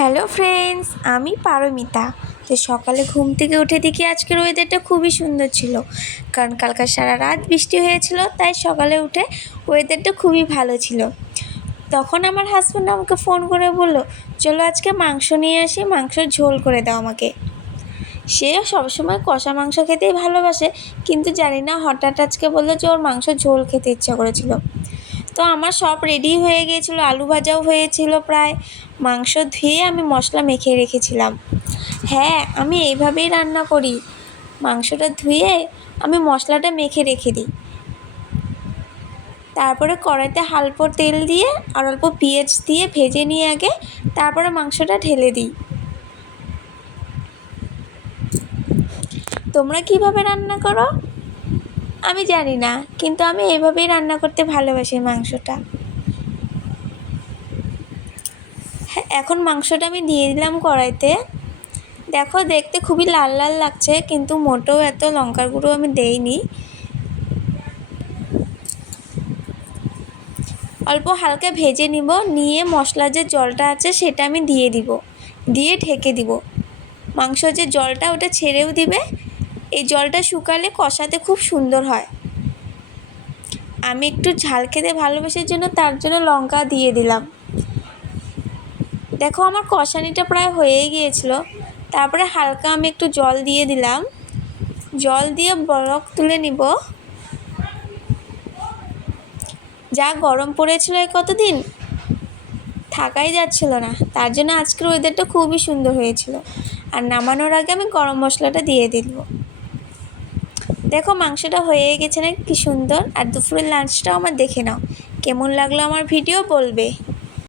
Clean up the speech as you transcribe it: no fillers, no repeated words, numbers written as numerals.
Hello friends, আমি পারমিতা। তো সকালে ঘুম থেকে উঠে দেখি আজকের ওয়েদারটা খুবই সুন্দর ছিল, কারণ কালকে সারা রাত বৃষ্টি হয়েছিল, তাই সকালে উঠে ওয়েদারটা খুবই ভালো ছিল। তখন আমার হাজব্যান্ড আমাকে ফোন করে বললো, চলো আজকে মাংস নিয়ে আসি, মাংসের ঝোল করে দাও আমাকে। সে সবসময় কষা মাংস খেতেই ভালোবাসে, কিন্তু জানি না হঠাৎ আজকে বললো যে ওর মাংস ঝোল খেতে ইচ্ছা করেছিল। তো আমার সব রেডি হয়ে গিয়েছিলো, আলু ভাজাও হয়েছিল প্রায়, মাংস ধুয়ে আমি মশলা মেখে রেখেছিলাম। হ্যাঁ, আমি এইভাবেই রান্না করি, মাংসটা ধুয়ে আমি মশলাটা মেখে রেখে দিই, তারপরে কড়াইতে অল্প তেল দিয়ে আর অল্প পেঁয়াজ দিয়ে ভেজে নিয়ে আগে তারপরে মাংসটা ঢেলে দিই। তোমরা কিভাবে রান্না করো আমি জানি না, কিন্তু আমি এইভাবেই রান্না করতে ভালোবাসি মাংসটা। হ্যাঁ, এখন মাংসটা আমি দিয়ে দিলাম কড়াইতে। দেখো, দেখতে খুবই লাল লাল লাগছে, কিন্তু মোটেও এত লঙ্কার গুঁড়ো আমি দেইনি। অল্প হালকা ভেজে নিব, নিয়ে মশলার যে জলটা আছে সেটা আমি দিয়ে দিব, দিয়ে ঢেকে দিব। মাংস যে জলটা ওটা ছেড়েও দিবে, এই জলটা শুকালে কষাতে খুব সুন্দর হয়। আমি একটু ঝাল খেতে ভালোবাসার জন্য তার জন্য লঙ্কা দিয়ে দিলাম। দেখো, আমার কষানিটা প্রায় হয়ে গিয়েছিল, তারপরে হালকা আমি একটু জল দিয়ে দিলাম, জল দিয়ে বলক তুলে নিব। যা গরম পড়েছিল এই কতদিন, থাকাই যাচ্ছিল না, তার জন্য আজকের ওয়েদারটা খুবই সুন্দর হয়েছিল। আর নামানোর আগে আমি গরম মশলাটা দিয়ে দিল। দেখো, মাংসটা হয়ে গেছে না কি সুন্দর। আর দুপুরের লাঞ্চটাও আমার দেখে নাও, কেমন লাগলো আমার ভিডিও বলবে।